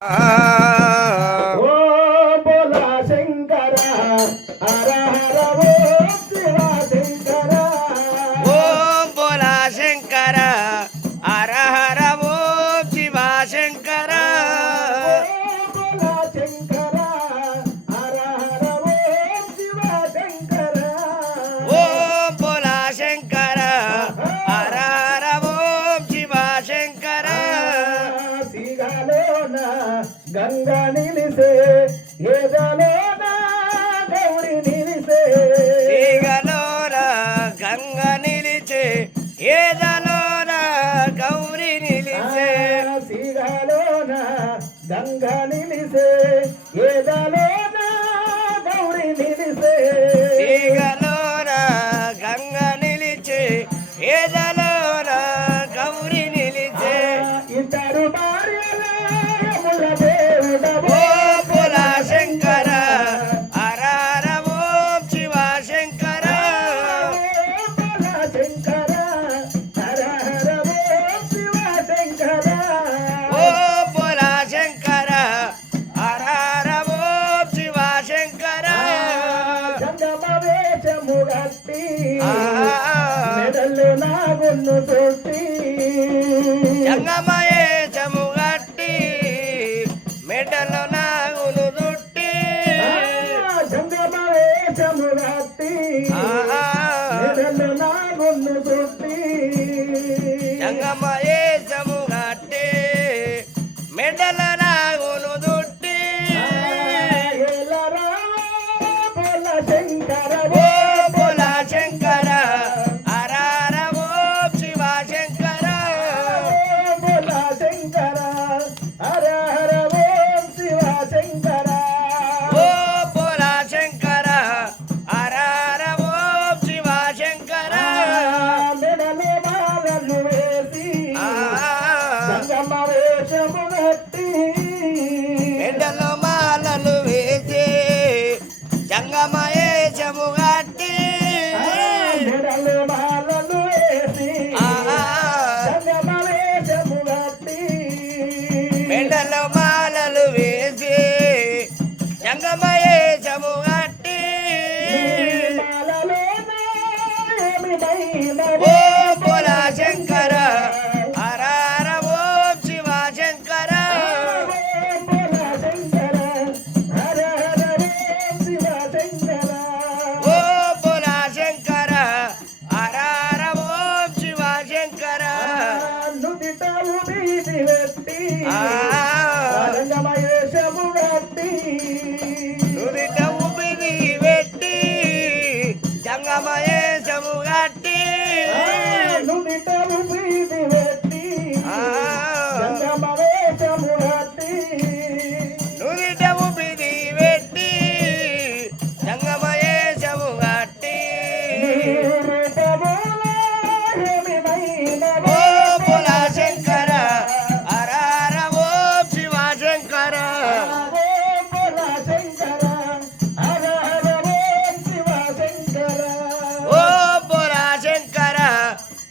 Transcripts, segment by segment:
啊。ధైర్యంగా నిలిసే ఏదలోన గౌరి నిలిసే. ఈగలోన గంగ నిలిచే ఏదలోన గౌరి నిలిచే. సీగలోన గంగ నిలిసే ఏదలో చూడట్టి మెడలు నా బొన్ను తోటి చంగమయే చముగట్టి మెడలు నా గును తొట్టి చంగమయే చముగట్టి మెడలు నా గున్ను తొట్టి చంగమయే చముగట్టి మెడలు నా గును తొట్టి శంకర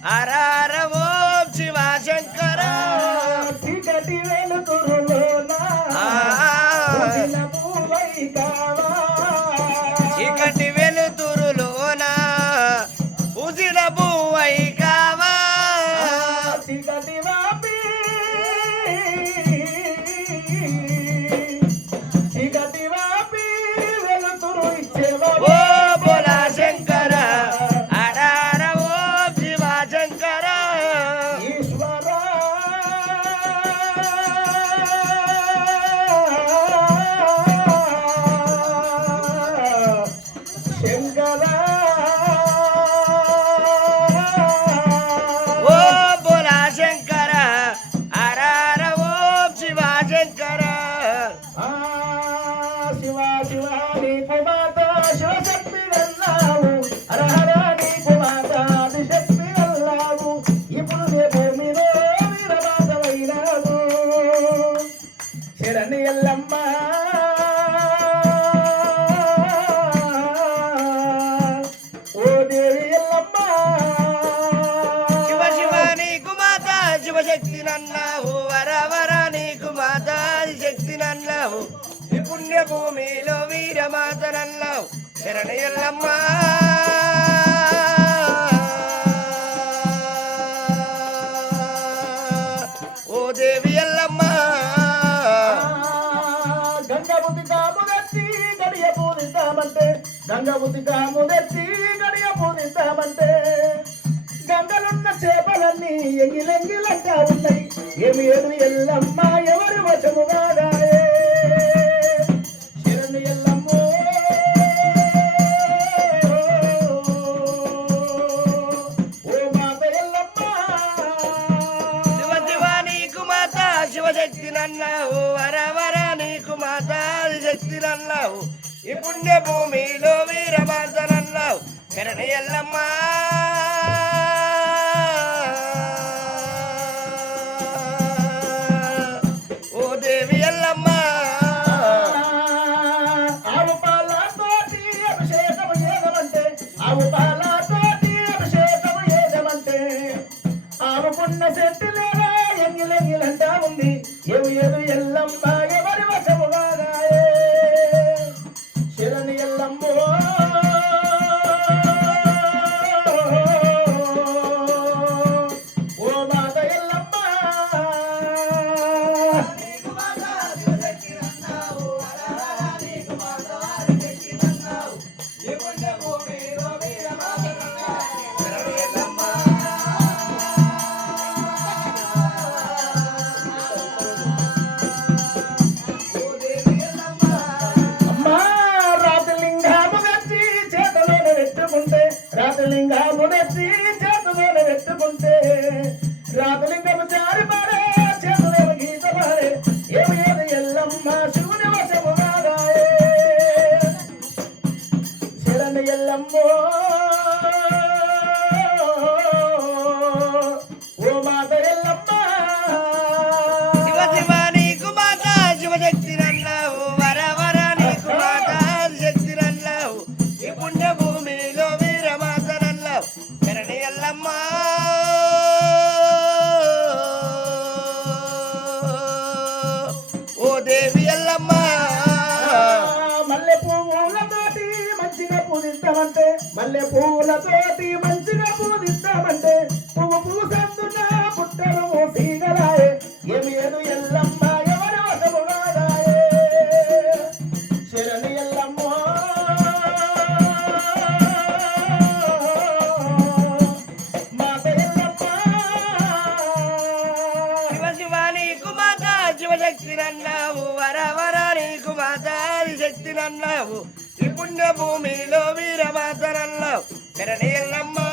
hará శక్తి నన్నావు వరవర నీకు మాతాది శక్తి నన్నావు ఈ పుణ్య భూమిలో వీరమాత నన్నావు శరణయల్లమ్మా. ఓ దేవి ఎల్లమ్మా. గంగబుద్ధి గడియ పూజిస్తామంటే ఎంగిలెంగిలంటా ఉన్నాయి ఏమి ఏడు ఎల్లమ్మ ఎవరి వశము కాదాయే శరణు ఎల్లమ్మో ఓ మాత ఎల్లమ్మ శివ శివ నీకు మాత శివశక్తి నన్నావు వర వర నీకు మాత శక్తి నన్నావు ఈ పుణ్య భూమిలో వీరమాతనన్నావు శరణి ఎల్లమ్మా శరణ ఎల్లమ్మో మంచిగా పూజిస్తామంటే మల్లె పూలతోటి మంచిగా పూజిస్తామంటే పువ్వు పూసందున భూమిలో వీరమాతరల్లో. నన్నావు